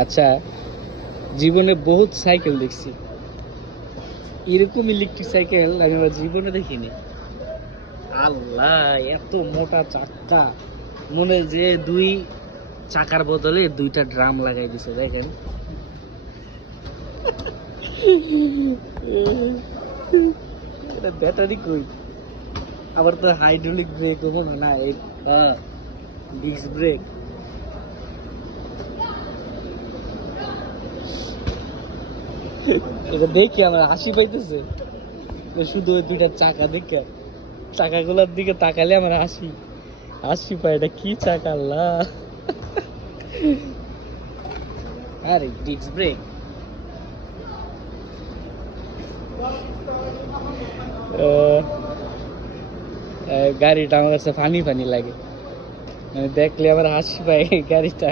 আচ্ছা, জীবনে বহুত সাইকেল দেখছি, এরকম ইলেকট্রিক সাইকেল আমি আমার জীবনে দেখিনি। আল্লাহ, এত মোটা চাক্কা, মনে হয় যে দুই চাকার বদলে দুইটা ড্রাম লাগাই দিছে, দেখেন। এটা ব্যাটারি কই, আবার তো হাইড্রোলিক ব্রেক মনে না, এই ডিস্ক ব্রেক। এটা দেখি আমার হাসি পাইতেছে, শুধু ওই দুইটা চাকা দেখে, চাকাগুলোর দিকে তাকালে আমার হাসি হাসি পায়। এটা কি চাকা আল্লাহ! আরে ডিস্ক ব্রেক। গাড়িটা আমার কাছে ফানি ফানি লাগে, মানে দেখলে আমার হাসি পায় গাড়িটা।